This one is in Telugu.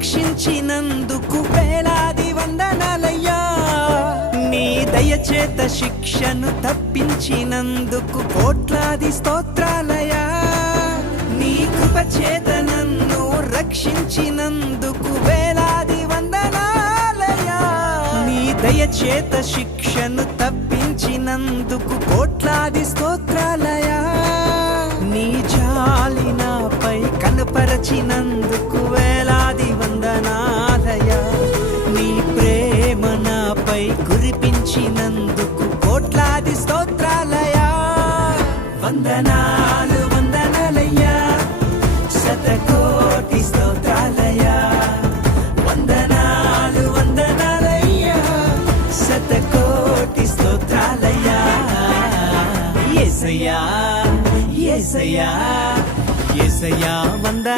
రక్షించినందుకు వేలాది వందనాలయ్యా. నీ దయచేత శిక్షను తప్పించినందుకు కోట్లాది స్తోత్రాలయ్యా. నీ కృప చేత నన్ను రక్షించినందుకు వేలాది వందనాలయ్యా. నీ దయచేత శిక్షను తప్పించినందుకు కోట్లాది స్తోత్రాలయ్యా. నీ జాలి నాపై కనపరచినందుకు వేలాది వందనాలయ్యా. నీ ప్రేమ నాపై కురిపించినందుకు కోట్లాది స్తోత్రాలయ్యా. వందనాలు వందనాలయ్యా, శతకోటి స్తోత్రాలయ్యా. వందనాలు వందనాలయ్యా, శతకోటి స్తోత్రాలయ్యా. యేసయ్యా యేసయ్యా యేసయ్యా వందనాలు.